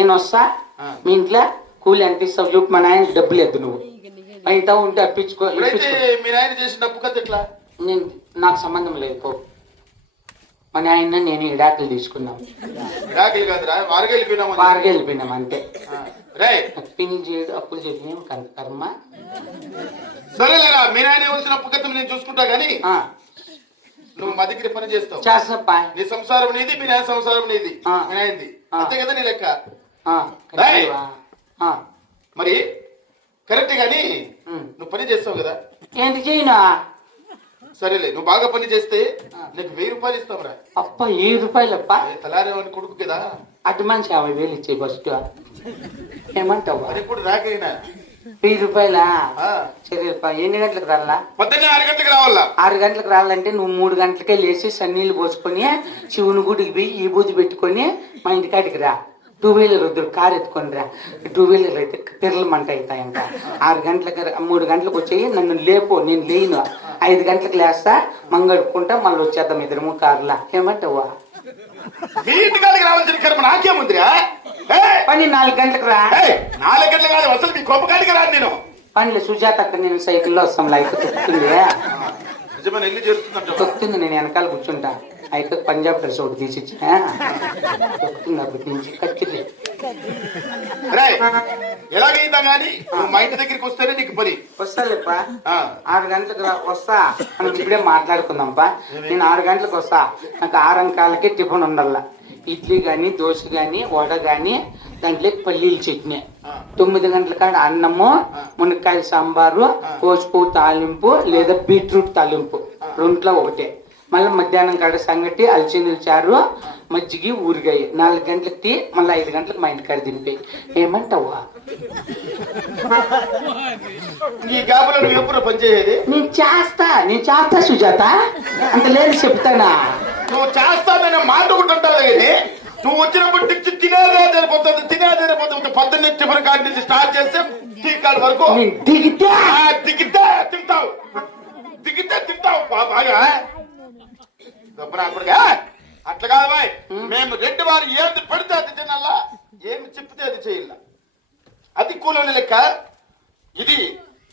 నేను వస్తా మీ ఇంట్లో కూలి ఎంత ఇస్తావు చూపు, మా నాయనకి డబ్బులు ఎద్దు నువ్వు ఇంత ఉంటే అప్పించుకో. మీ నాయన చేసిన డబ్బు కథ ఎట్లా? నేను నాకు సంబంధం లేదు పో. మా నాయన నేను ఇడాకులు తీసుకున్నాం. ఇడాకులు కాదురా, వారగా వెళ్ళిపోయినాం అంతే. రే పిన్ చేయడు అప్పులు చెప్పినాం కర్మ. సరేలేరా, మీ నాయన ఇవ్వాల్సిన అప్పు కథ నేను చూసుకుంటా గానీ నువ్వు మా దగ్గర పని చేస్తావు. చేస్తా. నీ సంసారం నీది, మీ నాయన సంసారం నీది, మీ నాయనది అంతే కదా నీ లెక్క. మరి కరెక్ట్ గాని నువ్వు పని చేస్తావు కదా. ఏంటి చేయనా? సరేలే, నువ్వు బాగా పని చేస్తే నీకు 1000 రూపాయలు ఇస్తావురా. అప్ప 1000 రూపాయలు అప్ప? తలారేవని కొడుకు కదా, అటు మనిషి 50,000 ఇచ్చే ఫస్ట్. ఏమంటావు? అది కూడా రాకైనా 1000 రూపాయలా? సరే ఎన్ని గంటలకు రాలా? పొద్దున్నే 6 గంటలకు రావాలా. 6 గంటలకు రావాలంటే నువ్వు 3 గంటలకే లేచి సన్నీళ్ళు పోసుకొని శివుని గుడికి పోయి ఈ బూది పెట్టుకొని మా ఇంటికాడికి రా. 2 వీలర్ వద్దు, కారు ఎత్తుకొని రా. 2 వీలర్ అయితే పిర్రలు మంట అవుతాయంట. 6 గంటలకు 3 గంటలకు వచ్చేయి, నన్ను లేపు, నేను లేను. 5 గంటలకు లేస్తా, మంగడుకుంటా, మళ్ళీ వచ్చేద్దాం ఇద్దరము కారులా. ఏమంటావా? మీ ఇంటికాడికి రావాల్సిన కర్మ నాకేముందిరా? పని 4 గంటలకు రా. 4 గంటలు కాదు, అసలు మీ కొప్పకాడికి రాను నేను. పనిలో సుజాత అక్కడ నేను సైకిల్లో వస్తాం. లైక్ తొక్కుతుంది నిజమైన ఇల్లు చేరుతుందంట. తొక్కుతుంది, నేను వెనకాల కూర్చుంటా. అయితే పంజాబ్ డ్రెస్ ఒకటి తీసిచ్చి తొక్కుతుంది అప్పటి నుంచి కత్తిరి. ఎలాగైతా గానీ మా ఇంటి దగ్గరికి వస్తేనే నీకు పని. వస్తాలేప్పా, 6 గంటలకు వస్తా. మనం ఇప్పుడే మాట్లాడుకుందాంపా. నేను 6 గంటలకు వస్తా. నాకు 6 అంకాలకి టిఫిన్ ఉండాల. ఇడ్లీ గాని, దోశ గాని, వడ గాని, దాంట్లో పల్లీల చట్నీ. 9 గంటల కాడ అన్నము, మునక్కాయ సాంబారు, కోసుపు తాలింపు లేదా బీట్రూట్ తాలింపు, 2లో ఒకటే. మళ్ళీ మధ్యాహ్నం కాడ సంగటి, అలచందల చారు, మజ్జిగి, ఊరిగాయ. 4 గంటలకు టీ, మళ్ళీ 5 గంటలకు మా ఇంటికాడ దింపే. ఏమంటావా? ఈ గ్యాప్లో నువ్వు ఎప్పుడు పనిచేసేది? నేను చేస్తా సుజాత, అంత లేదు చెప్తానా. నువ్వు చేస్తానని మాట ఉంటుంటావు కానీ నువ్వు వచ్చినప్పుడు టిక్స్ తినేదే సరిపోతుంది. పొద్దున్నే టిఫిన్ కార్డు నుంచి స్టార్ట్ చేస్తే టీ కార్డు వరకు దిగితే తింటావు బాగా. అట్లా కాదు బాయ్, మేము 2 వారు ఏది పడితే అది తినాలా, ఏమి చెప్తే అది చేయాల. అది కూలోని లెక్క, ఇది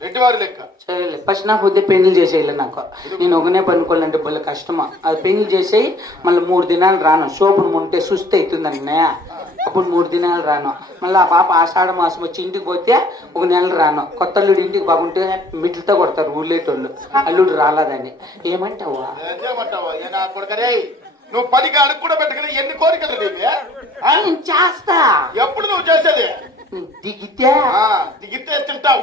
2 వారి లెక్క. సరేలే, ఫస్ట్ నాకు వద్దే పెళ్లి చేసేయాలి. నాకు నేను ఒకనే పనుకోవాలంటే భలే కష్టమా. అది పెళ్లి చేసేయి, మళ్ళీ 3 దినాలు రాను. సోపును ఉంటే సుస్థ అవుతుందన్న, అప్పుడు 3 దినాలు రాను. మళ్ళీ ఆ పాప ఆషాఢ మాసం వచ్చి ఇంటికి పోతే 1 నెల రాను. కొత్త అల్లుడు ఇంటికి బాగుంటే మిట్లతో కొడతారు ఊళ్ళేటోళ్ళు, అల్లుడు రాలేదని. ఏమంటావా? నువ్వు పనికి అడుగు కూడా పెట్టగలి ఎన్ని కోరికలు నేను చేస్తా. ఎప్పుడు నువ్వు చేసేది? దిగితే తింటావు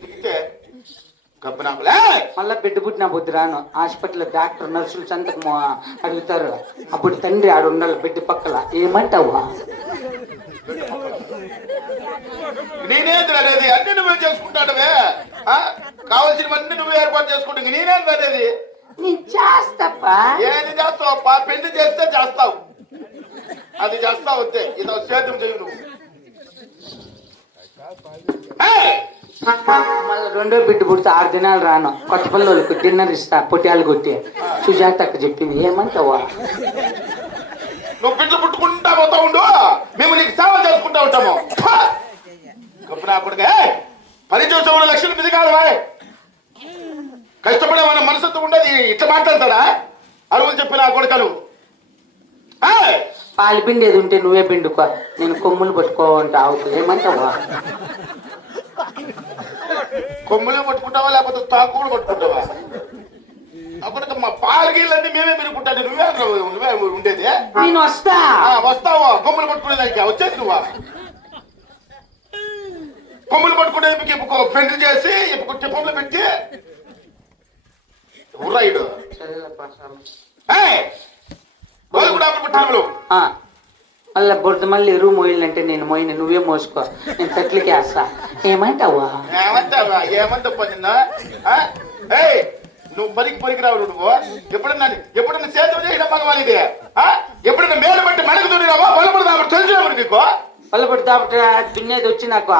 దిగితే మళ్ళా బిడ్డ పుట్టిన బుద్ధి రాను. హాస్పిటల్ డాక్టర్ నర్సులు సంతకు అడుగుతారు, అప్పుడు తండ్రి ఆడు ఉండాలి బిడ్డ పక్కల. ఏమంటావా? నేనేంది అనేది అన్ని నువ్వే చేసుకుంటాడవే, కావాల్సినవన్నీ నువ్వే ఏర్పాటు చేసుకుంటా. నేనేంది అనేది? నేను చేస్తాపా. ఏది చేస్తావు? పెళ్లి చేస్తే చేస్తావు, అది చేస్తావు అంతే. ఇది సేద్యం చేయు నువ్వు. మళ్ళీ 2వ బిడ్డ పుడితే 6 దినాలు రాను. కొత్త పిల్లలకు డిన్నర్ ఇస్తా, పొట్యాలు కొట్టి. సుజాత అక్క చెప్పింది. ఏమంటావా? నువ్వు బిడ్డలు పుట్టుకుంటా పోతా ఉండు, మేము నీకు సేవ చేసుకుంటా ఉంటాము. గొప్ప పని చూసే 1 లక్షల మీద కాదు బాయ్. కష్టపడే మన మనసుతో ఉండదు. ఇట్లా మాట్లాడతాడా? అరువులు చెప్పిన కొడుకలు. పాలు పిండేది ఉంటే నువ్వే పిండుకో, నేను కొమ్ములు పట్టుకోవంటే అవుతుంది. ఏమంటావా? కొమ్ములు పట్టుకుంటావా లేకపోతే తాకు కూడా పట్టుకుంటావా? అప్పుడు మా పాలు గీళ్ళన్నీ మేమే పెరుగుకుంటాను. నువ్వే ఉండేది. నేను వస్తావా? కొమ్ములు పట్టుకునేదానికి వచ్చేది నువ్వా? కొమ్ములు పట్టుకునేది పెండ్లి చేసి టిప్పంలో పెట్టి ఉర్రాయిడు మళ్ళీ బురద మళ్ళీ ఎరువు మోయిలంటే నేను మోయిన, నువ్వే మోసుకో, నేను తట్లకి వేస్తా. ఏమంటావా? ఏమంటావు నిన్న? నువ్వు పనికి రావు. నువ్వు ఎప్పుడన్నా సేద్యం చేసిన మగవాలి. ఇది ఎప్పుడన్నా మేలు బట్టి మనకు దున్నిరావా? పొలపడి తెలిసినప్పుడు నీకు పొలపడి దాపట దున్నేది వచ్చి నాకు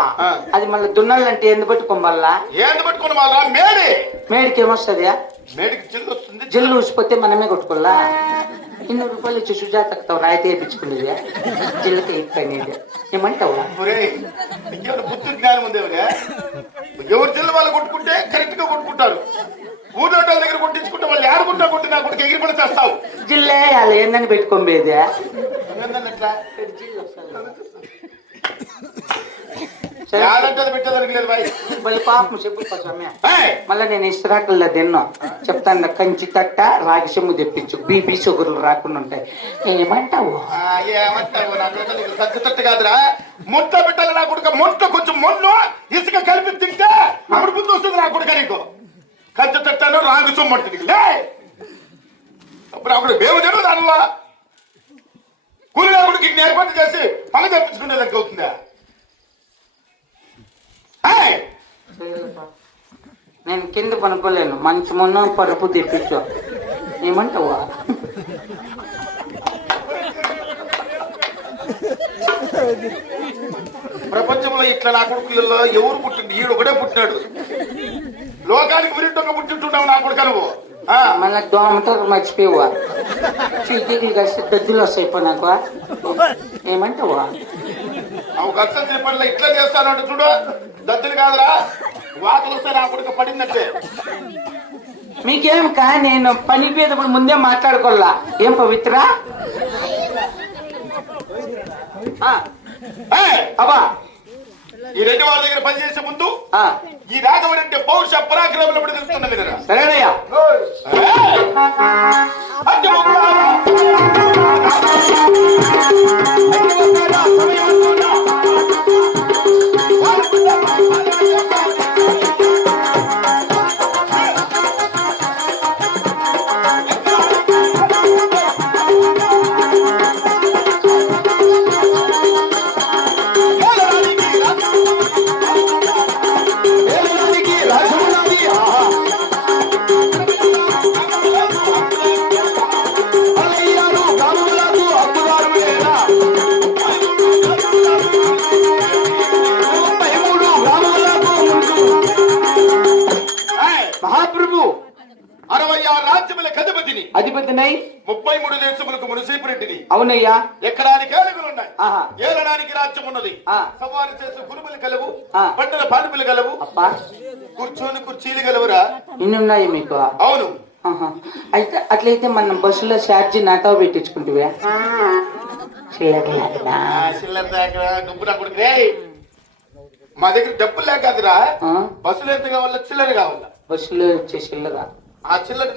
అది మళ్ళీ దున్నాలంటే ఎందు పట్టుకోవాలా? ఏంది పట్టుకుని వాళ్ళ మేడికి ఏమొస్తుంది? మేడికి చిల్లు వస్తుంది. జిల్లు ఊసిపోతే మనమే కొట్టుకోవాలా? 200 రూపాయలు ఇచ్చి సుజాతకు రాయితీ వేయించుకునేది జిల్లుకి ఇప్పనేది ఏమంటావా? ఇంకేమైనా బుద్ధి జ్ఞానం ఉంది ఎవరు జిల్లు వాళ్ళు కొట్టుకుంటే కరెక్ట్ గా కొట్టుకుంటారు. ఊరోటాల దగ్గర కొట్టించుకుంటే వాళ్ళు ఆడుకుంటా కొట్టి నా కొడుకు ఎగిరి పడి చేస్తావు. జిల్లే అలా ఏందని పెట్టుకోబేది ఎట్లా పెట్టేదానికి లేదు బాయ్. మళ్ళీ పాపం చెప్పు మళ్ళీ నేను ఇష్టరాకల్లా తిన్నా చెప్తాను. కంచి తట్ట రాగి చెమ్ము తెప్పించు, బీపీ షుగర్లు రాకుండా ఉంటాయి. ఏమంటావు? ఏమంటావు? నాకు కంచి తట్టు కాదురా, మొట్ట పెట్టాలి నా కొడుక. మొట్ట కొంచెం మొన్ను ఇసుక కలిపి తింటే అప్పుడు ముందు వస్తుంది నా కొడుక. నీకు కంచి తట్టాను రాగి సొమ్ము అంటుంది. అప్పుడు అప్పుడు మేము తెలియదు దానిలో కూలి కొడుకు ఇన్ని ఏర్పాటు చేసి పని తెప్పించుకునేదానికి అవుతుందా? నేను కింద పనుకోలేను, మంచి మొన్న పరుపు తెప్పించు. ఏమంటావా? ప్రపంచంలో ఇట్లా నా కొడుకులలో ఎవరు పుట్టింది? ఈడు ఒకటే పుట్టినాడు. లోకానికి విరుద్ధంగా పుట్టింటున్నావు నా కొడుకు నువ్వు. మళ్ళీ దోమతో మర్చిపోవా? చీటీలు కలిసి దద్దులు వస్తాయి నాకు. ఏమంటావా? అవి కష్టం చెప్పట్లా ఇట్లా చేస్తానంటే చూడు, దద్దులు కాదురా వాతలు వస్తే నా కొడుకు పడిందంటే. మీకేం కా నేను పని పేదప్పుడు ముందే మాట్లాడుకోవాలా. ఏం పవిత్ర అబ్బా, ఈ రెడ్డి వారి దగ్గర పనిచేసే ముందు ఈ రాఘవన్ అంటే పౌరుష పరాక్రమంలో తెలుస్తున్నది కదా. సరేనయ్యా. మహాప్రభు 66 రాజ్యములకు అధిపతినై 33 దేశములకు మునిసీపురెడ్డిని. అవునయ్యా. ఎక్కడానికి ఏలుగులున్నాయి, ఏలడానికి రాజ్యం ఉన్నది. సవారు చేసే గురుములు కలవు, పంటల పానుపులు కలవు, కూర్చొని కుర్చీలు కలవురా. ఇన్నున్నాయి మీకు? అవును. అయితే అట్లయితే మనం బస్సులో ఛార్జీ నాతో పెట్టించుకుంటే మా దగ్గర డబ్బులు లేకదురా. బస్సులు ఎంత కావాలా? చిల్లర కావాలా? బస్సులో వచ్చే చిల్లర. ఆ చిల్లర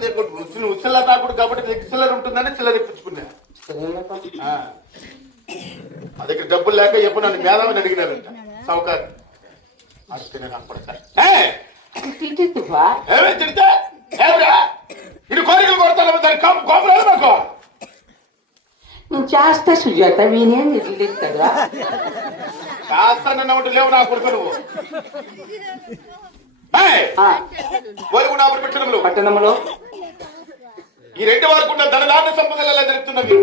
నువ్వు చిల్లర రాకూడదు కాబట్టి నీకు చిల్లర ఉంటుందని చిల్లర ఇప్పించుకున్నా. మా దగ్గర డబ్బులు లేక ఎప్పుడు నన్ను మేధావిని అడిగినారంట సౌకర్యం. ఏమే తిడితే ఏమరా ఇది కోరికలు కొడతాను దానికి కోపరాలు మాకు. నేను చేస్తా సుజాత, వీనేం ఇట్లా చేస్తానన్న లేవు నా కొడుకు నువ్వు. పట్టణంలో ఈ రెడ్డి వారికి ఉన్న ధనధాన్య సంపదలలో జరుగుతున్నవి.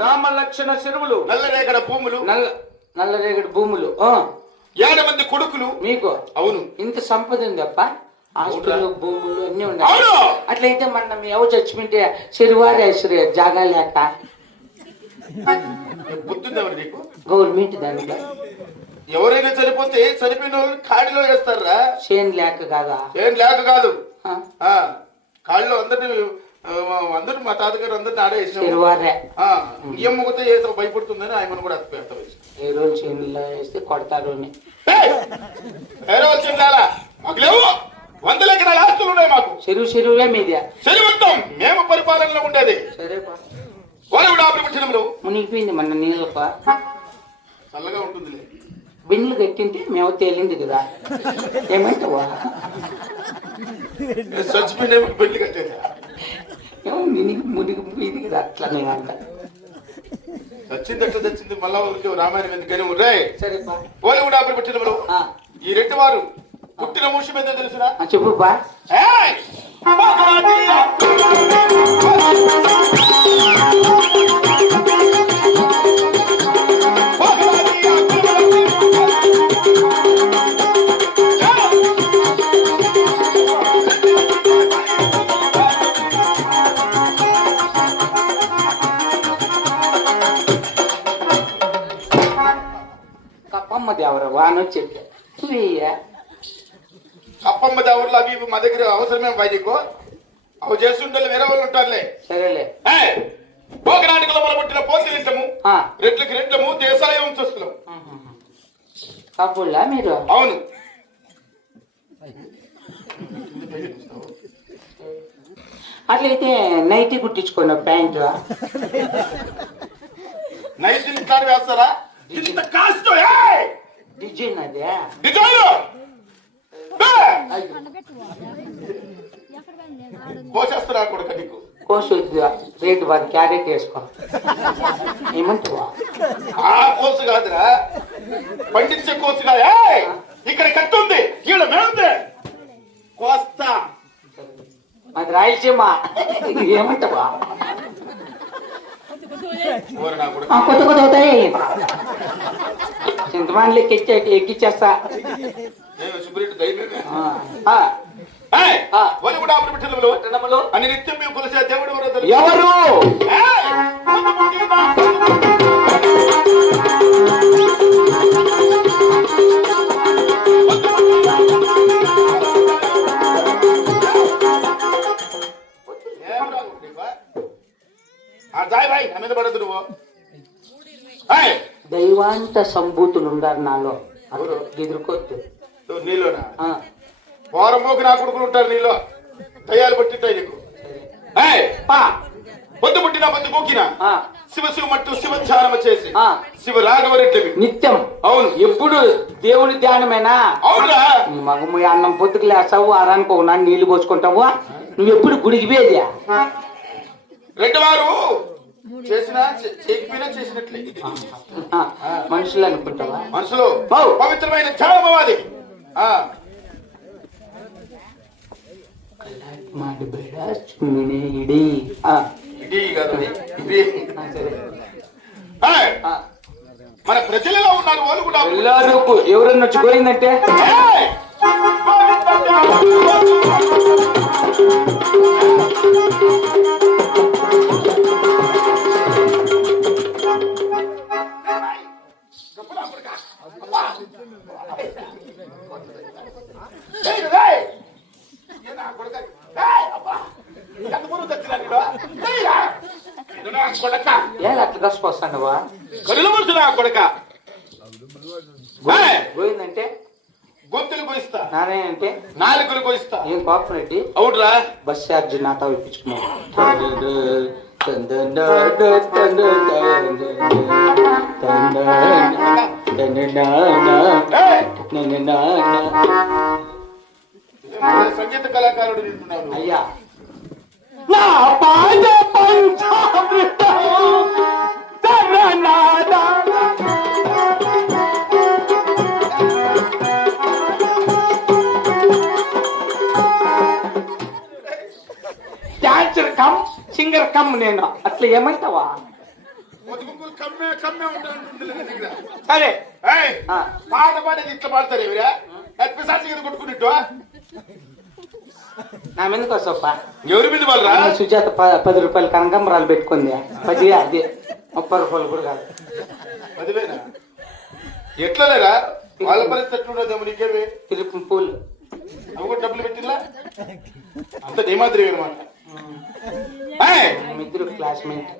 రామలక్షణ చెరువులు, నల్లరేగడ భూములు, నల్లరేగడ భూములు, 7 మంది కొడుకులు మీకు. అవును. ఇంత సంపద ఉంది అప్ప, ఆస్తులు భూములు అన్ని ఉన్నాయి. అట్లయితే మనం ఎవరు చచ్చిపోతే చెరువారి ఐశ్వర్య జాగా లేక గుర్తుంది ఎవరు నీకు? గవర్నమెంట్ దానికి ఎవరైనా చనిపోతే చనిపోయిన వాళ్ళు కాడిలో వేస్తారా? చేను లేక కాదా? చేను లేక కాదు, కాళ్ళలో అందరూ మా తాతగారు అందరిని ఆడేసిన ఇమ్మగితే ఏదో భయపడుతుందని ఆయన కూడా అతిపెడతాం. ఏ రోజు చేనులో వేస్తే కొడతారు అని మాకు లేవు. 100 ఎకరాల ఆస్తులు ఉన్నాయి మాకు. చెరువులే మీదే. చెరువు మేము పరిపాలనలో ఉండేది. సరే వాడు మునిగిపోయింది మన నీళ్ళ చల్లగా ఉంటుంది. బిండ్లు కట్టింటే మేము తేలింది కదా. ఏమంటావా? చచ్చిపోయిన పెళ్లి కట్టేది ఏమో మినిగి మునిగి మీదికి అట్లా నేను అంట. చచ్చింది ఎట్లా చచ్చింది మళ్ళా ఊరికి రామాయణం ఎందుకని రే సరేపా వాళ్ళు కూడా అప్పుడు పెట్టిన ఈ రెడ్డి వారు పుట్టిన మూషం ఏందో తెలుసునా? చెప్పు బా. ఏయ్! కప్పమ్మ దేవరా వానో చెప్పా చూయ్యా. అప్పమ్మ దేవుళ్ళు అవి ఇవి మా దగ్గర అవసరమే బయటకు అవి చేస్తుంటే వేరే వాళ్ళు ఉంటారులే. సరేలే. పోకనాటికలో మనం పుట్టిన పోసిలింటము రెట్లకి రెట్లము దేశాలయ వంశస్థులం. కప్పుల్లా మీరు? అవును. అట్లయితే నైటీ కుట్టించుకోండి ప్యాంటు. నైట్ ఇట్లా వేస్తారా? ఇంత కాస్ట్ డిజైన్ అదే డిజైన్ పోసేస్తారా కొడుక నీకు కోసు రేటు వారి క్యారెట్ వేసుకో. ఏమంటావా? ఆ కోసు కాదురా పండించే కోసు కాదు. ఇక్కడ కట్టుంది ఈడ మేముంది కోస్తా. అది రాయలసీమ. ఏమంటావా? కొత్త కొత్త అవుతాయి. చింతమాండ్లకి ఎక్కిచ్చేస్తా. అని నిత్యం మేము కొలిసే దేవుడు ఎవరు? దైవాంత సంభూతులు ఉండారు నాలో. ఎదుర్కోద్దు. నీలోనా? వారంపోకి నా కొడుకులు ఉంటారు నీలో. దయ్యాలు పట్టింటాయి నీకు. పొద్దు పుట్టినా పొద్దు కూకినా శివ శివ మట్టు శివధ్యానం చేసి శివ రాఘవరెడ్డి నిత్యం. అవును. ఎప్పుడు దేవుని ధ్యానమేనా? అవునా? మగము అన్నం పొద్దుకు లేస్తావు, ఆరానికి ఒక నాన్న నీళ్లు పోసుకుంటావు. నువ్వు ఎప్పుడు గుడికి పోయేదా? రెడ్డి వారు చేసినా చేయకపోయినా చేసినట్లే మనుషులు అనుకుంటావా? మనుషులు పవిత్రమైన ధ్యానమవాది. మాడి బేడ చుమ్మినే ఇడి ఇది కాదు ఇది. మన ప్రజలలో ఉన్నారు వాళ్ళు కూడా. ఎవరన్నా వచ్చి పోయిందంటే అట్లా కసుకొస్తాండవా? కరులు మనుషులు ఆ కొడక పోయిందంటే గొంతులు పోయిస్తా. నారాయణ అంటే నాలుగులు పోయిస్తా. ఏం పాపం రెడ్డి? అవుట్రా బస్ ఛార్జ్ నాతో ఇప్పించుకున్నావు. సంగీత కళాకారుడు నింటున్నాడు. అయ్యా నా పాద panchamrutham dancer come singer come. నేను అట్లా ఏమంటావా? కమ్మే కమ్మే ఉంటాను. సరే పాట పాడేది ఇట్లా పాడతారు ఎవరా? పిశాచి కొట్టుకున్నట్టు నా మీదకి వస్తాపా. ఎవరి మీద వాళ్ళరా? సుజాత 10 రూపాయలు కనకాంబరాలు పెట్టుకుంది. 10 అది 30 రూపాయలు కూడా కాదు. 10,000 ఎట్లా లేరా? వాళ్ళ పరిస్థితి ఎట్లుండదేమో. నీకేమి తిరుపు పూలు అవి కూడా డబ్బులు పెట్టిల్లా? అంత ఏమాదిరి అనమాట. ఇద్దరు క్లాస్మేట్.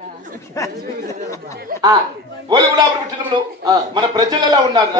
వాళ్ళు కూడా పెట్టిన మన ప్రజలు ఎలా ఉన్నారు?